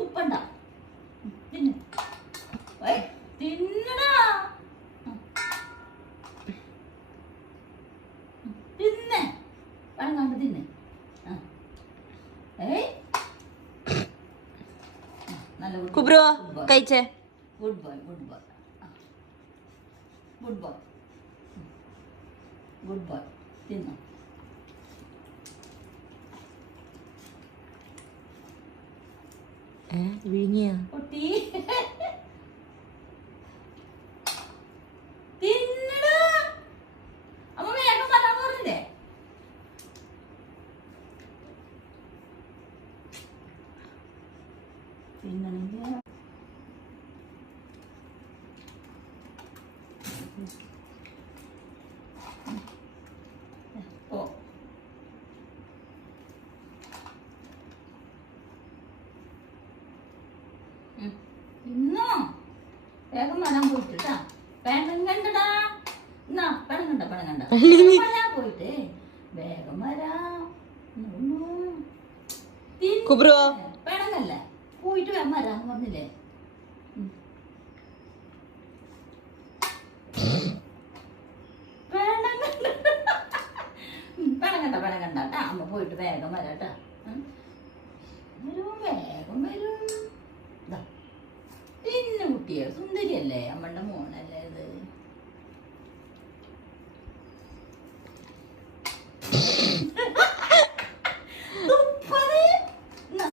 തുപ്പണ്ട. തിന്നു. തിന്നടാ. തിന്നെ. പഴങ്ങാണ്ട് തിന്നെ. നല്ല കുബ്രോ കഴിച്ചേ. Good boy, good boy, good boy, good boy. തിന്നോ. വിഴുങ്ങിയ കുട്ടി തിന്നടാ. അമ്മ വേഗം വരാൻ പറഞ്ഞില്ലേ? തിന്നണെങ്കിൽ ഓ ഇന്നോ വേഗം വരാൻ പോയിട്ടാ. പെണങ്ങണ്ടടാ. എന്നാ പെണങ്ങണ്ട പെണങ്ങണ്ട. വരാൻ പോയിട്ട് വേഗം വരാം. കുബ്രോ പെണങ്ങല്ലേ? പോയിട്ട് വേഗം വരാന്ന് പറഞ്ഞില്ലേ? പെണങ്ങണ്ട പെണങ്ങണ്ട കേട്ടാ. അമ്മ പോയിട്ട് വേഗം വരാട്ടാ. വരും, വേഗം വരും. പിന്നെ കുട്ടിയെ സുന്ദരിയല്ലേ, അമ്മയുടെ മോനല്ലേ.